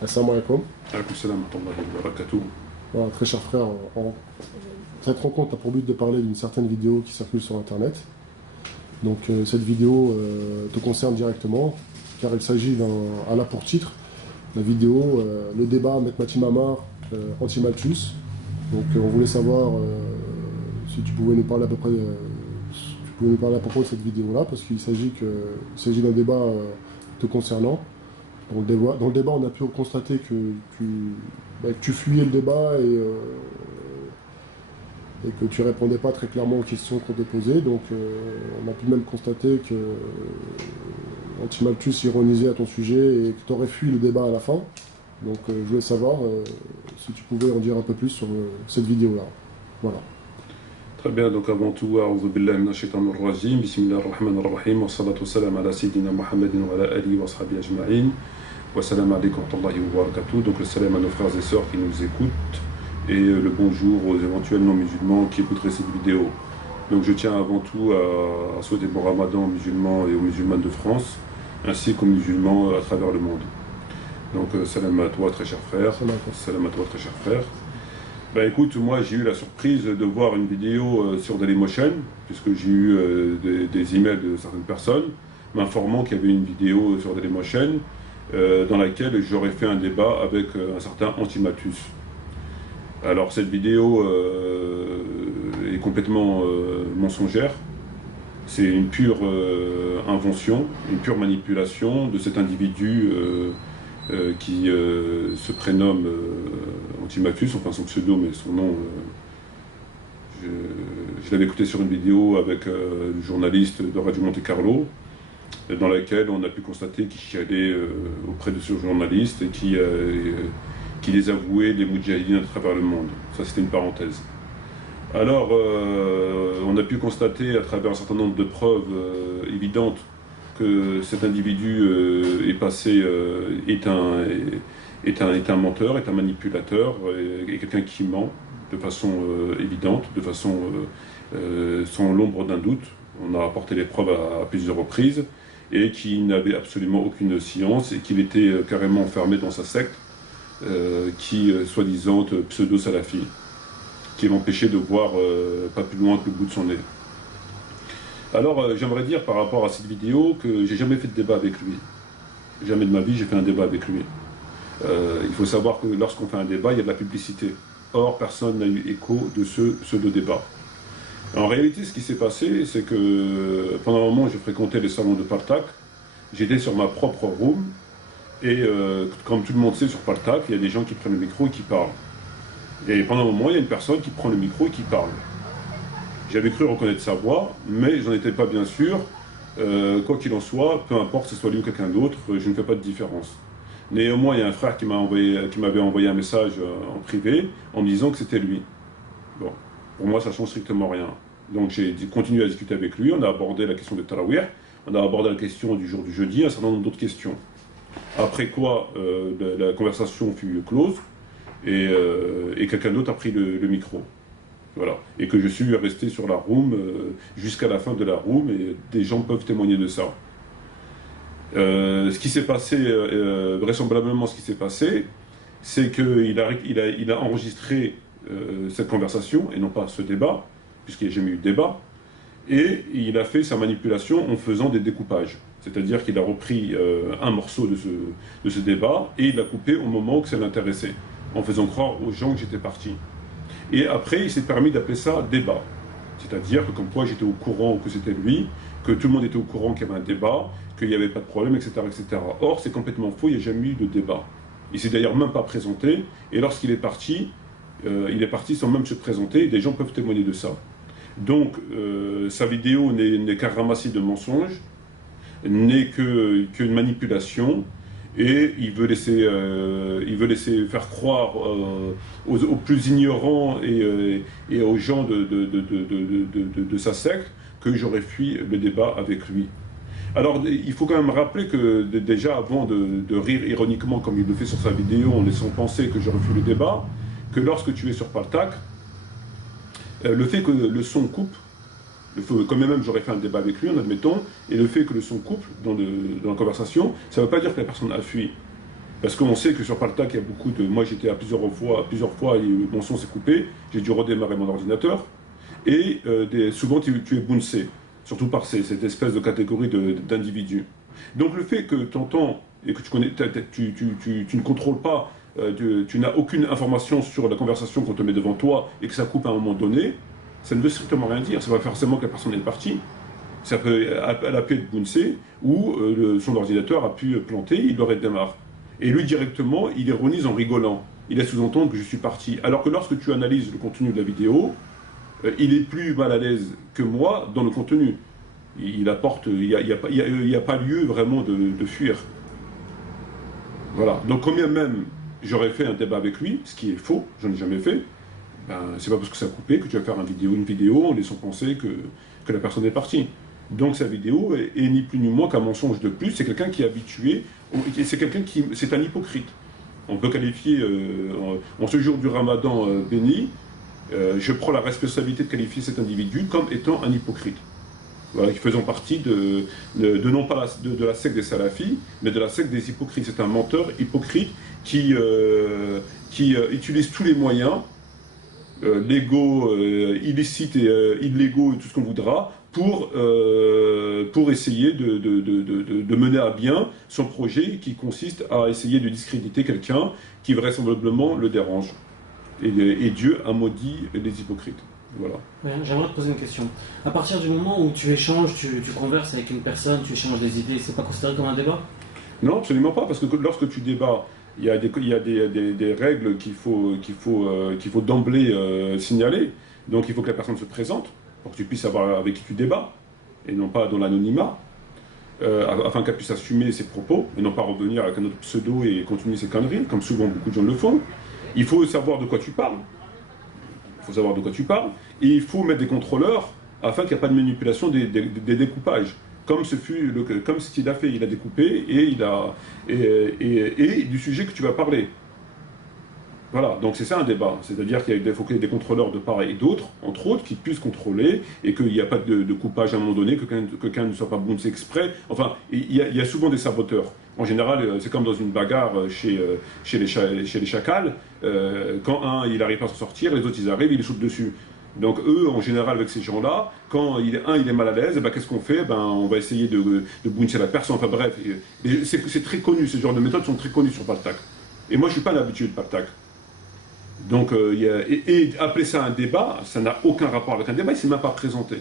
Assalamu alaikum. Alaykoum salam wa rahmatullahi wa barakatuh. Voilà, très cher frère, cette rencontre a pour but de parler d'une certaine vidéo qui circule sur Internet. Donc cette vidéo te concerne directement, car il s'agit elle a pour titre la vidéo le débat avec Mathim Amar anti-Malthus. Donc on voulait savoir si tu pouvais nous parler à peu près, si tu pouvais nous parler à propos de cette vidéo-là, parce il s'agit d'un débat te concernant. Dans le débat, on a pu constater que tu fuyais le débat et que tu répondais pas très clairement aux questions qu'on te posait. Donc, on a pu même constater que Antimalthus ironisait à ton sujet et que tu aurais fui le débat à la fin. Donc, je voulais savoir si tu pouvais en dire un peu plus sur cette vidéo-là. Voilà. Très bien, donc avant tout, a'udhu billahi minash shaitanir rajim, bismillahir rahmanir rahim, wa salatu wa salam ala sayyidina Muhammadin wa ala alihi wa sahbihi ajma'in, wa salam alaykum wa rahmatullahi wa barakatuh. Donc le salam à nos frères et sœurs qui nous écoutent, et le bonjour aux éventuels non-musulmans qui écouteraient cette vidéo. Donc je tiens avant tout à souhaiter bon ramadan aux musulmans et aux musulmanes de France, ainsi qu'aux musulmans à travers le monde. Donc salam à toi très cher frère, salam à toi très cher frère. Ben écoute, moi j'ai eu la surprise de voir une vidéo sur Dailymotion, puisque j'ai eu des emails de certaines personnes m'informant qu'il y avait une vidéo sur Dailymotion dans laquelle j'aurais fait un débat avec un certain Antimalthus. Alors cette vidéo est complètement mensongère, c'est une pure invention, une pure manipulation de cet individu qui se prénomme Antimalthus, enfin son pseudo, mais son nom, je l'avais écouté sur une vidéo avec le journaliste de Radio Monte Carlo, dans laquelle on a pu constater qu'il chialait auprès de ce journaliste et qui les avouait des moudjahidines à travers le monde. Ça, c'était une parenthèse. Alors, on a pu constater à travers un certain nombre de preuves évidentes que cet individu est un menteur, est un manipulateur, est quelqu'un qui ment de façon évidente, de façon sans l'ombre d'un doute. On a apporté les preuves à plusieurs reprises, et qui n'avait absolument aucune science, et qu'il était carrément enfermé dans sa secte, qui, soi-disant, pseudo-salafi, qui l'empêchait de voir pas plus loin que le bout de son nez. Alors, j'aimerais dire par rapport à cette vidéo que j'ai jamais fait de débat avec lui. Jamais de ma vie j'ai fait un débat avec lui. Il faut savoir que lorsqu'on fait un débat, il y a de la publicité. Or, personne n'a eu écho de ce pseudo-débat. En réalité, ce qui s'est passé, c'est que pendant un moment, je fréquentais les salons de Partak. J'étais sur ma propre room. Et comme tout le monde sait, sur Partak, il y a des gens qui prennent le micro et qui parlent. Et pendant un moment, il y a une personne qui prend le micro et qui parle. J'avais cru reconnaître sa voix, mais j'en étais pas bien sûr. Quoi qu'il en soit, peu importe que ce soit lui ou quelqu'un d'autre, je ne fais pas de différence. Néanmoins, il y a un frère qui m'avait envoyé un message en privé en me disant que c'était lui. Bon, pour moi, ça change strictement rien. Donc j'ai continué à discuter avec lui, on a abordé la question de Tarawih, on a abordé la question du jour du jeudi, un certain nombre d'autres questions. Après quoi, la conversation fut close, et quelqu'un d'autre a pris le micro. Voilà. Et que je suis resté sur la room jusqu'à la fin de la room, et des gens peuvent témoigner de ça. Ce qui s'est passé, vraisemblablement ce qui s'est passé, c'est qu'il a enregistré cette conversation, et non pas ce débat, puisqu'il n'y a jamais eu de débat, et il a fait sa manipulation en faisant des découpages. C'est-à-dire qu'il a repris un morceau de ce débat, et il l'a coupé au moment que ça l'intéressait, en faisant croire aux gens que j'étais parti. Et après, il s'est permis d'appeler ça débat. C'est-à-dire que comme quoi j'étais au courant que c'était lui, que tout le monde était au courant qu'il y avait un débat, qu'il n'y avait pas de problème, etc., etc. Or, c'est complètement faux, il n'y a jamais eu de débat. Il s'est d'ailleurs même pas présenté, et lorsqu'il est parti sans même se présenter, et des gens peuvent témoigner de ça. Donc, sa vidéo n'est qu'un ramassis de mensonges, n'est qu'une manipulation, et il veut laisser faire croire aux plus ignorants et aux gens de sa secte que j'aurais fui le débat avec lui. Alors, il faut quand même rappeler que déjà, avant de rire ironiquement comme il le fait sur sa vidéo en laissant penser que j'aurais fui le débat, que lorsque tu es sur Partak, le fait que le son coupe, quand même j'aurais fait un débat avec lui, en admettant, et le fait que le son coupe dans la conversation, ça ne veut pas dire que la personne a fui. Parce qu'on sait que sur Paltalk, il y a beaucoup de... Moi, j'étais à plusieurs fois, et mon son s'est coupé, j'ai dû redémarrer mon ordinateur. Et souvent, tu es bouncé, surtout par cette espèce de catégorie d'individus. Donc le fait que tu entends et que tu ne contrôles pas, tu n'as aucune information sur la conversation qu'on te met devant toi et que ça coupe à un moment donné, ça ne veut strictement rien dire. C'est pas forcément que la personne est partie. Elle a pu être bouncée ou son ordinateur a pu planter, il le redémarre. Et lui, directement, il ironise en rigolant. Il laisse sous-entendre que je suis parti. Alors que lorsque tu analyses le contenu de la vidéo, il est plus mal à l'aise que moi dans le contenu. Il n'y a pas lieu vraiment de fuir. Voilà. Donc, combien même j'aurais fait un débat avec lui, ce qui est faux, je n'en ai jamais fait, ben, c'est pas parce que ça a coupé que tu vas faire une vidéo en laissant penser que la personne est partie. Donc sa vidéo est ni plus ni moins qu'un mensonge de plus. C'est quelqu'un qui est habitué, c'est un hypocrite. On peut qualifier, en ce jour du Ramadan béni, je prends la responsabilité de qualifier cet individu comme étant un hypocrite. Voilà, qui faisant partie non pas de la secte des salafis, mais de la secte des hypocrites. C'est un menteur hypocrite qui utilise tous les moyens, légaux, illicites et illégaux et tout ce qu'on voudra, pour essayer de mener à bien son projet qui consiste à essayer de discréditer quelqu'un qui vraisemblablement le dérange. Et Dieu a maudit les hypocrites. Voilà. Ouais, j'aimerais te poser une question. À partir du moment où tu échanges, tu converses avec une personne, tu échanges des idées, c'est pas considéré comme un débat? Non, absolument pas, parce que lorsque tu débats, il y a des règles qu'il faut d'emblée signaler. Donc il faut que la personne se présente, pour que tu puisses savoir avec qui tu débats, et non pas dans l'anonymat, afin qu'elle puisse assumer ses propos, et non pas revenir avec un autre pseudo et continuer ses conneries, comme souvent beaucoup de gens le font. Il faut savoir de quoi tu parles. Et il faut mettre des contrôleurs afin qu'il n'y ait pas de manipulation des découpages. Comme ce qu'il a fait, il a découpé et du sujet que tu vas parler. Voilà, donc c'est ça un débat. C'est-à-dire qu'il faut qu'il y ait des contrôleurs de part et d'autre, entre autres, qui puissent contrôler et qu'il n'y a pas de coupage à un moment donné, que quelqu'un ne soit pas bouncé exprès. Enfin, il y a souvent des saboteurs. En général, c'est comme dans une bagarre chez les chacals. Quand un, il n'arrive pas à s'en sortir, les autres, ils arrivent, ils les sautent dessus. Donc eux, en général, avec ces gens-là, quand il est mal à l'aise, eh ben, qu'est-ce qu'on fait? On va essayer de bouncer la personne. Enfin bref, c'est très connu, ce genre de méthodes sont très connues sur Paltalk. Et moi, je ne suis pas un habitué de Paltalk. Donc, et appeler ça un débat, ça n'a aucun rapport avec un débat, il ne s'est même pas présenté.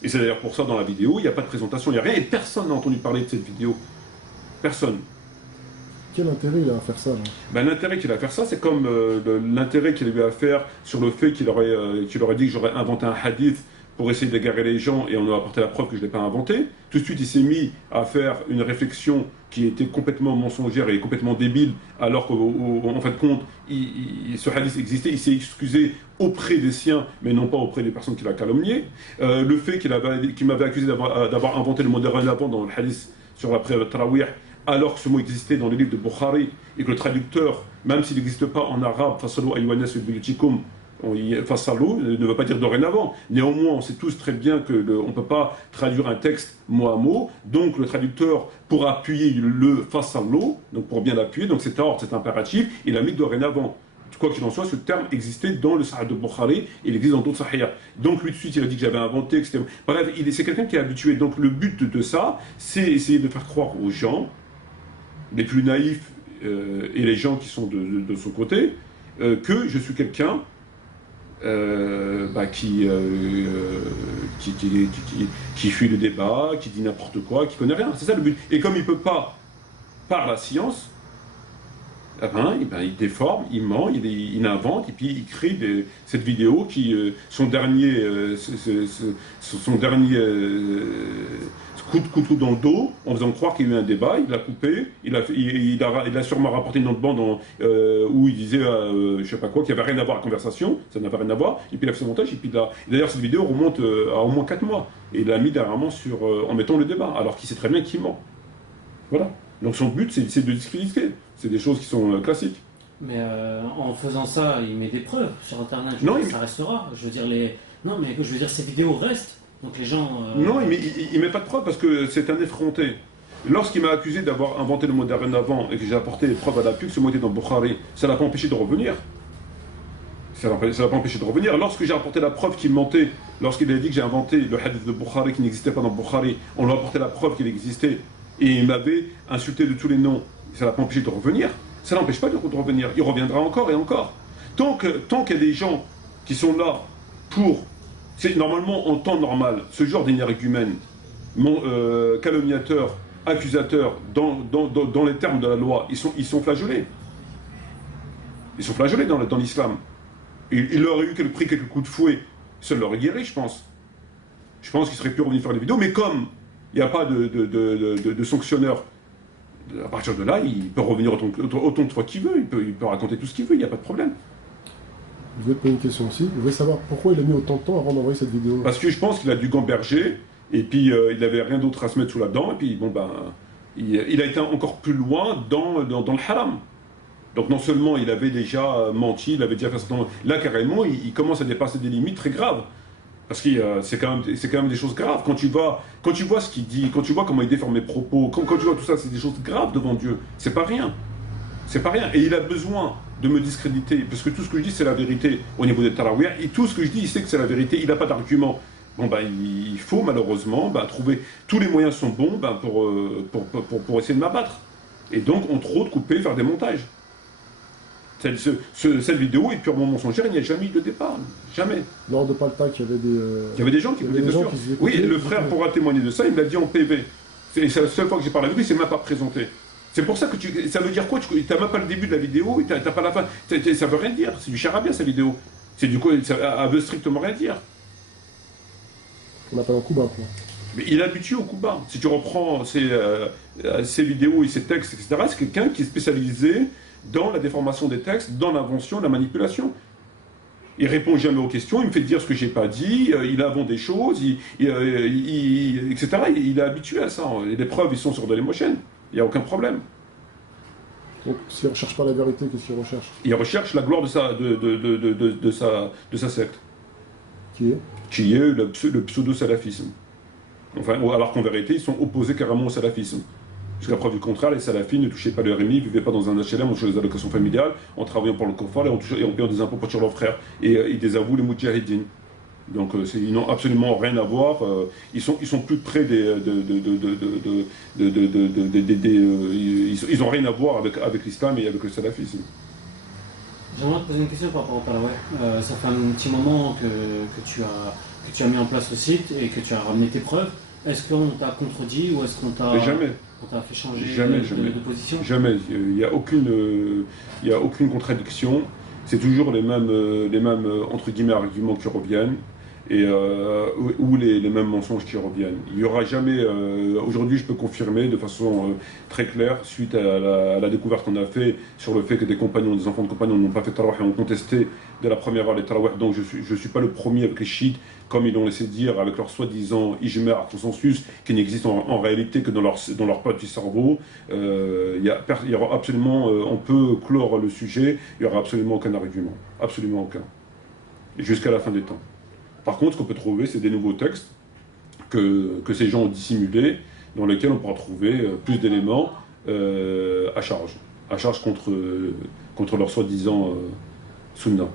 Et c'est d'ailleurs pour ça, dans la vidéo, il n'y a pas de présentation, il n'y a rien, et personne n'a entendu parler de cette vidéo. Personne. Quel intérêt il a à faire ça, là? L'intérêt qu'il a à faire ça, c'est comme l'intérêt qu'il a eu à faire sur le fait qu'il aurait dit que j'aurais inventé un hadith pour essayer d'égarer les gens, et on a apporté la preuve que je ne l'ai pas inventé. Tout de suite, il s'est mis à faire une réflexion qui était complètement mensongère et complètement débile, alors qu'en fin de compte, ce hadith existait. Il s'est excusé auprès des siens, mais non pas auprès des personnes qu'il a calomniées. Le fait qu'il m'avait accusé d'avoir inventé le mot dorénavant dans le hadith sur la prière de Tarawih, alors que ce mot existait dans les livres de Bukhari, et que le traducteur, même s'il n'existe pas en arabe, Fasalou ayyuhannas fi buyutikum, Fasalou ne veut pas dire dorénavant. Néanmoins, on sait tous très bien qu'on ne peut pas traduire un texte mot à mot, donc le traducteur, pour appuyer le Fasalou, donc pour bien l'appuyer, donc c'est ordre, c'est impératif, il a mis dorénavant. Quoi qu'il en soit, ce terme existait dans le Sahih de Bukhari, et il existe dans d'autres Sahih. Donc lui de suite, il a dit que j'avais inventé, que c'était... Bref, c'est quelqu'un qui est habitué. Donc le but de ça, c'est essayer de faire croire aux gens, les plus naïfs et les gens qui sont de son côté, que je suis quelqu'un qui fuit le débat, qui dit n'importe quoi, qui connaît rien. C'est ça le but. Et comme il ne peut pas, par la science, il déforme, il ment, il invente, et puis il crée cette vidéo qui, son dernier coup de couteau dans le dos, en faisant croire qu'il y a eu un débat, il l'a coupé, il a sûrement rapporté une autre bande où il disait, je sais pas quoi, qu'il n'y avait rien à voir à la conversation, ça n'avait rien à voir, et puis il a fait son montage, et puis d'ailleurs cette vidéo remonte à au moins 4 mois, et il l'a mis dernièrement en mettant le débat, alors qu'il sait très bien qu'il ment. Voilà. Donc son but, c'est de discréditer. C'est des choses qui sont classiques. Mais en faisant ça, il met des preuves sur Internet. Ça restera. Je veux dire, non, mais je veux dire, ces vidéos restent. Donc les gens... Non, il met pas de preuves parce que c'est un effronté. Lorsqu'il m'a accusé d'avoir inventé le mot dorénavant et que j'ai apporté les preuves à l'appui que ce mot était dans Bukhari, ça l'a pas empêché de revenir. Ça l'a pas empêché de revenir. Lorsque j'ai apporté la preuve qu'il mentait, lorsqu'il a dit que j'ai inventé le hadith de Bukhari qui n'existait pas dans Bukhari, on lui a apporté la preuve qu'il existait et il m'avait insulté de tous les noms, ça l'a pas empêché de revenir. Ça n'empêche pas de revenir. Il reviendra encore et encore. Tant qu'il y a des gens qui sont là pour... C'est normalement en temps normal, ce genre d'énergumène, calomniateur, accusateur, dans les termes de la loi, ils sont flageolés. Ils sont flageolés dans l'islam. Il aurait eu pris quelques coups de fouet, ça l'aurait guéri, je pense. Je pense qu'il serait pu revenir faire des vidéos, mais comme il n'y a pas de sanctionneur, à partir de là, il peut revenir autant de fois qu'il veut, il peut raconter tout ce qu'il veut, il n'y a pas de problème. Je vais te poser une question aussi. Je voulais savoir pourquoi il a mis autant de temps avant d'envoyer cette vidéo. Parce que je pense qu'il a dû gamberger, et puis il n'avait rien d'autre à se mettre sous la dent, et puis bon ben, il a été encore plus loin dans le haram. Donc non seulement il avait déjà menti, il avait déjà fait ça, là carrément il commence à dépasser des limites très graves. Parce que c'est quand même des choses graves. Quand tu vois ce qu'il dit, quand tu vois comment il déforme mes propos, quand tu vois tout ça, c'est des choses graves devant Dieu. C'est pas rien. C'est pas rien. Et il a besoin de me discréditer, parce que tout ce que je dis c'est la vérité au niveau des tarawih, et tout ce que je dis il sait que c'est la vérité, il n'a pas d'argument. Bon ben il faut malheureusement trouver, tous les moyens sont bons pour essayer de m'abattre. Et donc entre autres couper, faire des montages. Cette vidéo est purement mensongère, il n'y a jamais eu de départ. Jamais. Lors de Paltak, il y avait des... il y avait des gens qui écoutaient, bien sûr. Oui, le frère pourra témoigner de ça, il me l'a dit en PV. C'est la seule fois que j'ai parlé avec lui, il ne s'est même pas présenté. C'est pour ça que ça veut dire quoi? Tu n'as même pas le début de la vidéo, tu n'as pas la fin. Ça veut rien dire, c'est du charabia sa vidéo. Ça veut strictement rien dire. On appelle un Kuba, quoi. Mais il est habitué au Kuba. Si tu reprends ses vidéos et ses textes, etc., c'est quelqu'un qui est spécialisé dans la déformation des textes, dans l'invention, la manipulation. Il répond jamais aux questions, il me fait dire ce que j'ai pas dit, il invente des choses, etc. Il est habitué à ça. Et les preuves, ils sont sur Dailymotion. Il n'y a aucun problème. Donc, s'il ne recherche pas la vérité, qu'est-ce qu'il recherche? Il recherche la gloire de sa secte. Qui est le pseudo-salafisme. Enfin, alors qu'en vérité, ils sont opposés carrément au salafisme. Jusqu'à preuve du contraire, les salafis ne touchaient pas le RMI, ne vivaient pas dans un HLM, on touchait les allocations familiales, en travaillant pour le Kofar et en payant des impôts pour tuer leurs frères. Et ils désavouent les Moudjahidines. Donc ils n'ont absolument rien à voir. Ils sont plus près ils n'ont rien à voir avec l'islam et avec le salafisme. J'aimerais te poser une question par rapport au Tarawih. Ça fait un petit moment que tu as mis en place le site et que tu as ramené tes preuves. Est-ce qu'on t'a contredit ou est-ce qu'on t'a fait changer de position? Jamais. Il n'y a aucune contradiction. C'est toujours les mêmes entre guillemets arguments qui reviennent. Ou les mêmes mensonges qui reviennent. Il n'y aura jamais... Aujourd'hui, je peux confirmer de façon très claire, suite à la découverte qu'on a fait sur le fait que des enfants de compagnons n'ont pas fait tarawih et ont contesté dès la première heure les tarawih. Donc je ne suis pas le premier avec les chiites, comme ils l'ont laissé dire, avec leur soi-disant ijma' consensus, qui n'existe en réalité que dans leur petit cerveau. Il y aura absolument... on peut clore le sujet, il n'y aura absolument aucun argument. Absolument aucun. Jusqu'à la fin des temps. Par contre, ce qu'on peut trouver, c'est des nouveaux textes que ces gens ont dissimulés, dans lesquels on pourra trouver plus d'éléments à charge contre leur soi-disant sunna,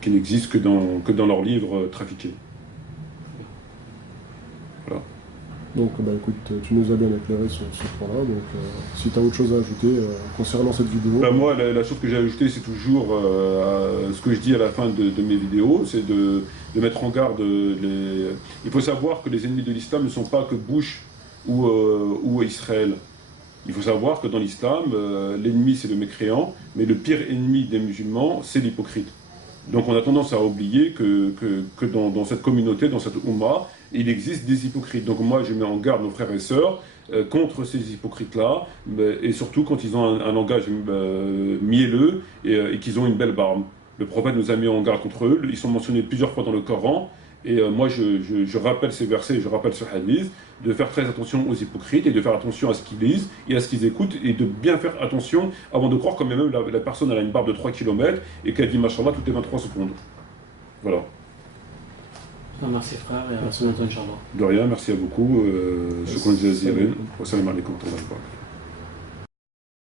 qui n'existe que dans leurs livres trafiqués. Voilà. Donc, écoute, tu nous as bien éclairé sur ce point-là. Donc, si tu as autre chose à ajouter concernant cette vidéo. Moi, la chose que j'ai ajoutée, c'est toujours ce que je dis à la fin de mes vidéos, c'est de mettre en garde Il faut savoir que les ennemis de l'islam ne sont pas que Bush ou Israël. Il faut savoir que dans l'islam, l'ennemi c'est le mécréant, mais le pire ennemi des musulmans, c'est l'hypocrite. Donc on a tendance à oublier que dans cette communauté, dans cette Ummah, il existe des hypocrites. Donc moi je mets en garde nos frères et sœurs contre ces hypocrites-là, et surtout quand ils ont un langage mielleux et qu'ils ont une belle barbe. Le prophète nous a mis en garde contre eux, ils sont mentionnés plusieurs fois dans le Coran, et moi je rappelle ces versets, je rappelle ce hadith, de faire très attention aux hypocrites et de faire attention à ce qu'ils lisent et à ce qu'ils écoutent, et de bien faire attention avant de croire quand même la personne elle a une barbe de 3 km et qu'elle dit machallah toutes les 23 secondes. Voilà. Merci frère et à bientôt, Inch'Allah. De rien, merci à beaucoup. Shukran jazilan. Wa salam alaikum wa rahmatullahi wa barakatuh.